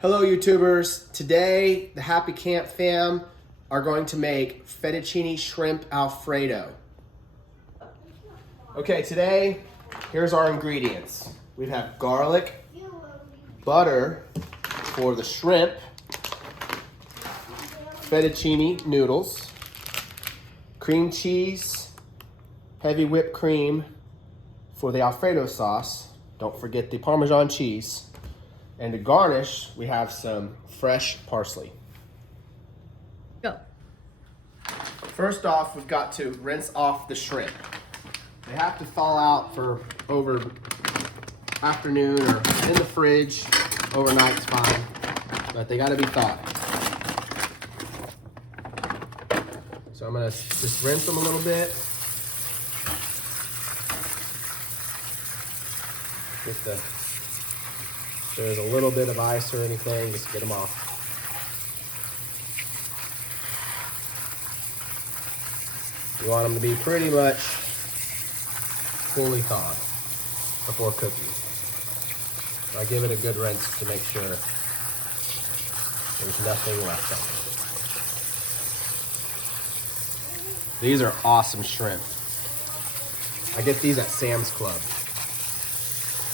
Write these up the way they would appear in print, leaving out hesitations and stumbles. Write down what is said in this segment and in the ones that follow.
Hello YouTubers, today the Happy Camp fam are going to make fettuccine shrimp Alfredo. Okay, today here's our ingredients. We have garlic, butter for the shrimp, fettuccine noodles, cream cheese, heavy whipped cream for the Alfredo sauce. Don't forget the Parmesan cheese. And to garnish, we have some fresh parsley. Go. First off, we've got to rinse off the shrimp. They have to thaw out for over afternoon or in the fridge. Overnight's fine, but they gotta be thawed. So I'm gonna just rinse them a little bit. If there's a little bit of ice or anything, just get them off. You want them to be pretty much fully thawed before cooking. I give it a good rinse to make sure there's nothing left on it. These are awesome shrimp. I get these at Sam's Club.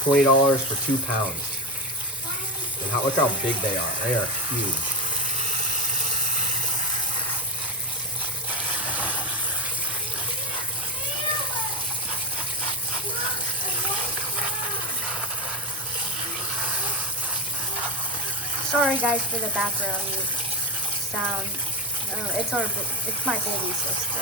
$20 for 2 pounds. And look how big they are. They are huge. Sorry guys for the background sound. It's my baby sister.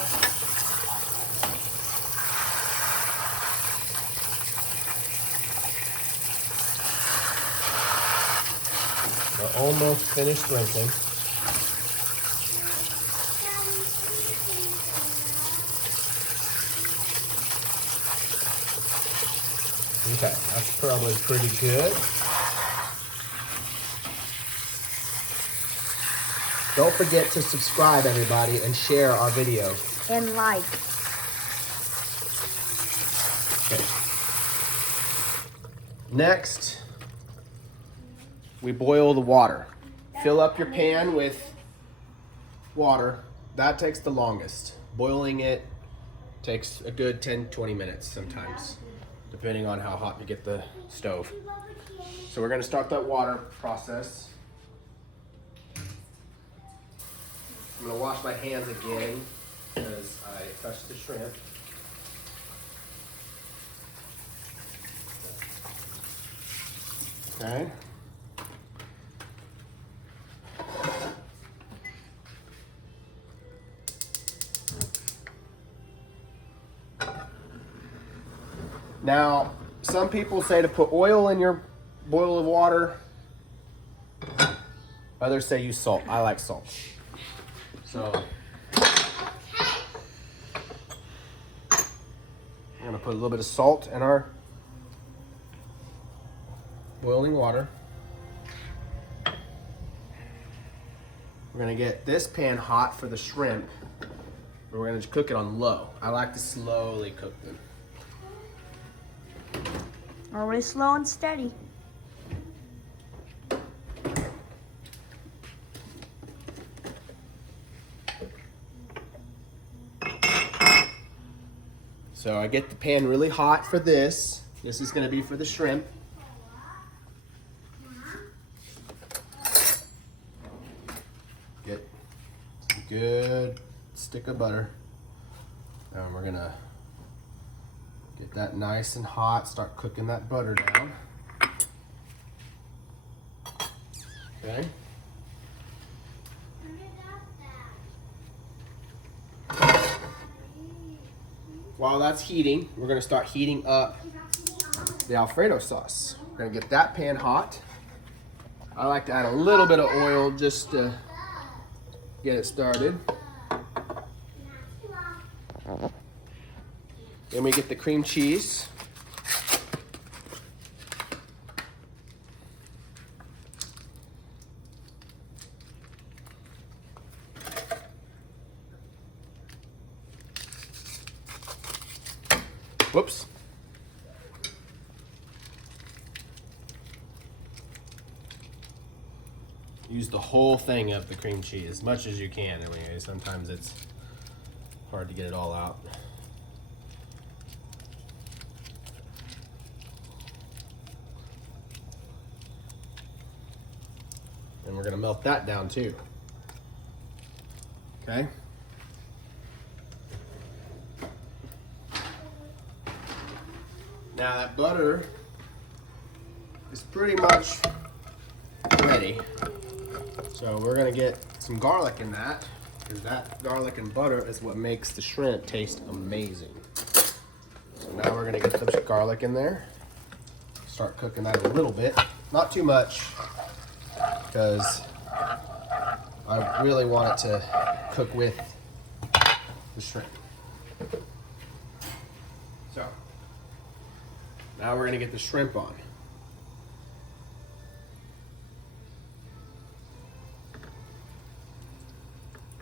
We're almost finished rinsing. Okay, that's probably pretty good. Don't forget to subscribe, everybody, and share our video. And like. Okay. Next, we boil the water. Fill up your pan with water. That takes the longest. Boiling it takes a good 10-20 minutes sometimes, depending on how hot you get the stove. So we're gonna start that water process. I'm gonna wash my hands again because I touched the shrimp. Okay. Now, some people say to put oil in your boil of water. Others say use salt. I like salt. So, I'm gonna put a little bit of salt in our boiling water. We're gonna get this pan hot for the shrimp. We're gonna just cook it on low. I like to slowly cook them. Always slow and steady. So I get the pan really hot for this. This is gonna be for the shrimp. Get some good stick of butter. And we're gonna get that nice and hot, start cooking that butter down. Okay. While that's heating, we're gonna start heating up the Alfredo sauce. We're gonna get that pan hot. I like to add a little bit of oil just to get it started. Then we get the cream cheese. Whoops. use the whole thing of the cream cheese as much as you can. Anyway, sometimes it's hard to get it all out. And we're gonna melt that down too. Okay. Now that butter is pretty much ready. So we're gonna get some garlic in that, because that garlic and butter is what makes the shrimp taste amazing. So now we're gonna get some garlic in there. Start cooking that a little bit, not too much, because I really want it to cook with the shrimp. So now we're gonna get the shrimp on.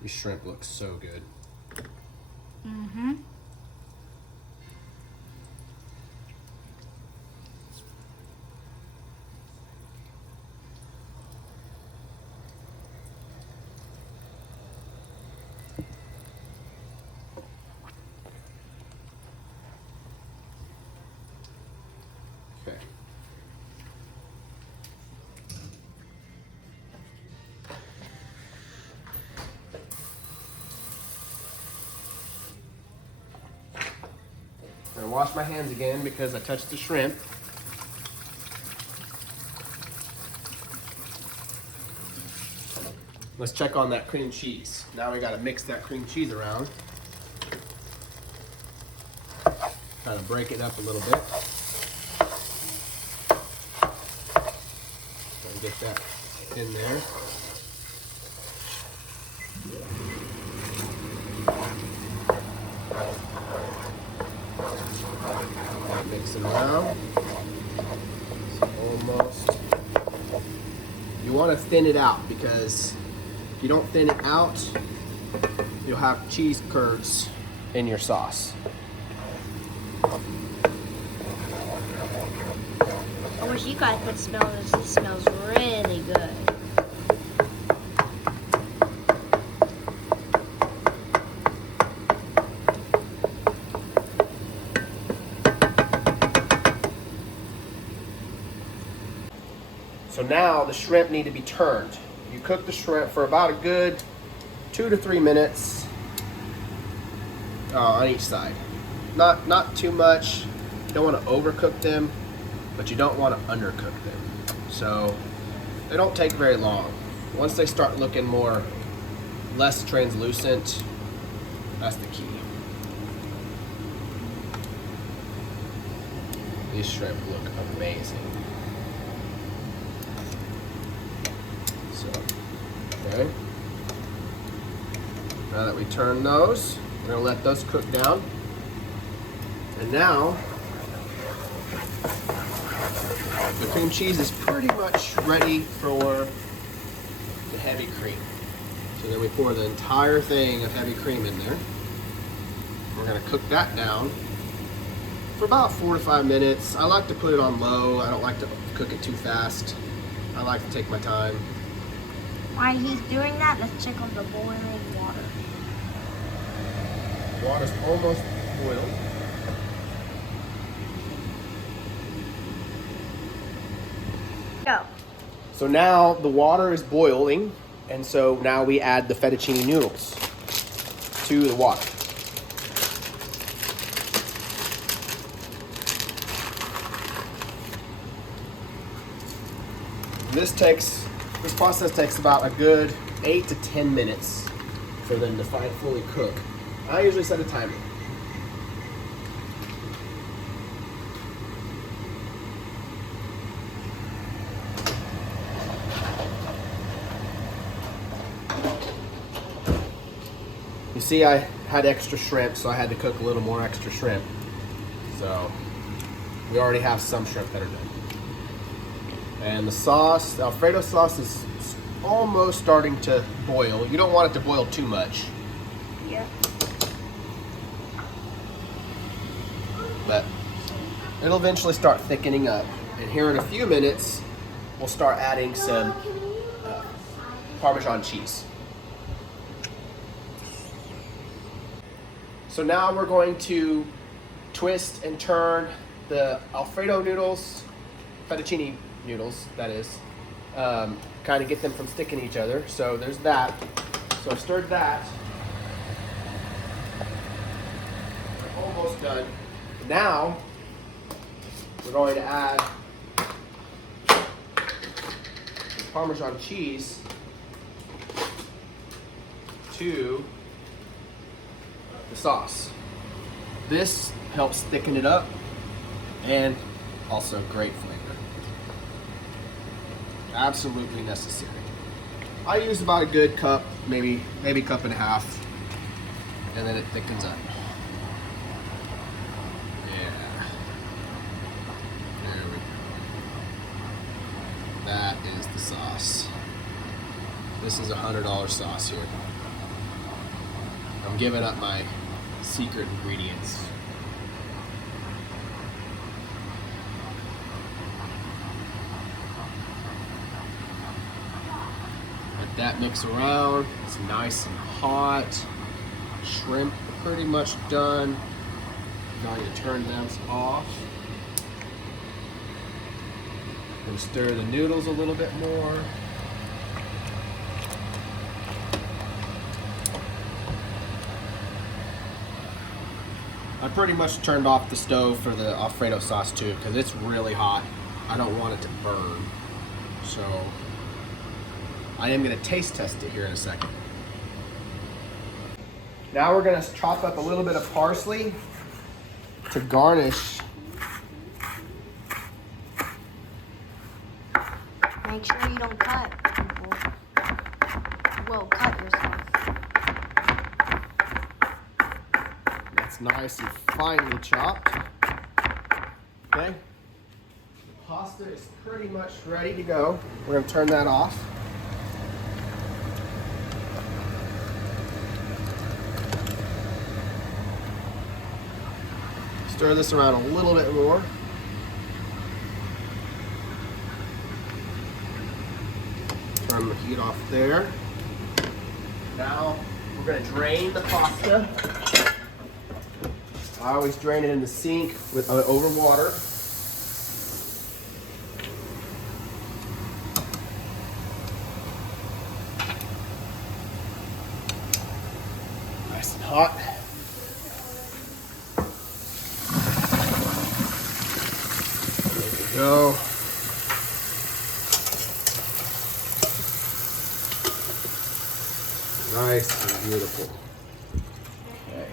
These shrimp look so good. Mm-hmm. Okay. I'm gonna wash my hands again because I touched the shrimp. Let's check on that cream cheese. Now we gotta mix that cream cheese around. Kind of break it up a little bit. And get that in there. Mix it around. It's almost. You want to thin it out, because if you don't thin it out, you'll have cheese curds in your sauce. I wish you guys could smell this. This smells really good. So now the shrimp need to be turned. You cook the shrimp for about a good 2 to 3 minutes on each side. Not too much. You don't want to overcook them, but you don't want to undercook them. So they don't take very long. Once they start looking less translucent, that's the key. These shrimp look amazing. So, okay. Now that we turn those, we're gonna let those cook down. And now, the cream cheese is pretty much ready for the heavy cream. So then we pour the entire thing of heavy cream in there. We're gonna cook that down for about 4 to 5 minutes. I like to put it on low. I don't like to cook it too fast. I like to take my time. While he's doing that, let's check on the boiling water. Water's almost boiled. Go. So now the water is boiling, and so now we add the fettuccine noodles to the water. This process takes about a good 8 to 10 minutes for them to fully cook. I usually set a timer. You see, I had extra shrimp, so I had to cook a little more extra shrimp. So we already have some shrimp that are done. And the sauce, the Alfredo sauce, is almost starting to boil. You don't want it to boil too much. Yeah. But it'll eventually start thickening up. And here in a few minutes, we'll start adding some Parmesan cheese. So now we're going to twist and turn the Alfredo noodles, fettuccine noodles, that is, kind of get them from sticking to each other. So there's that. So I've stirred that. We're almost done. Now we're going to add the Parmesan cheese to the sauce. This helps thicken it up and also great flavor. Absolutely necessary. I use about a good cup, maybe cup and a half, and then it thickens up. Yeah. There we go. That is the sauce. This is a $100 sauce here. I'm giving up my secret ingredients. Let that mix around. It's nice and hot. Shrimp pretty much done. Going to turn them off. Going to stir the noodles a little bit more. I pretty much turned off the stove for the Alfredo sauce too because it's really hot. I don't want it to burn. So I am going to taste test it here in a second. Now we're going to chop up a little bit of parsley to garnish. Make sure you don't cut, people. Well, cut yourself. That's nice and finely chopped. Okay. The pasta is pretty much ready to go. We're going to turn that off. Stir this around a little bit more. Turn the heat off there. Now we're going to drain the pasta. I always drain it in the sink with over water. Nice and hot. There we go. Nice and beautiful. Okay.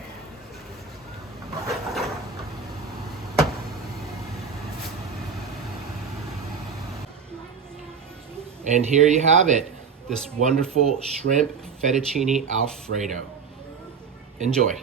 And here you have it, this wonderful shrimp fettuccine Alfredo. Enjoy.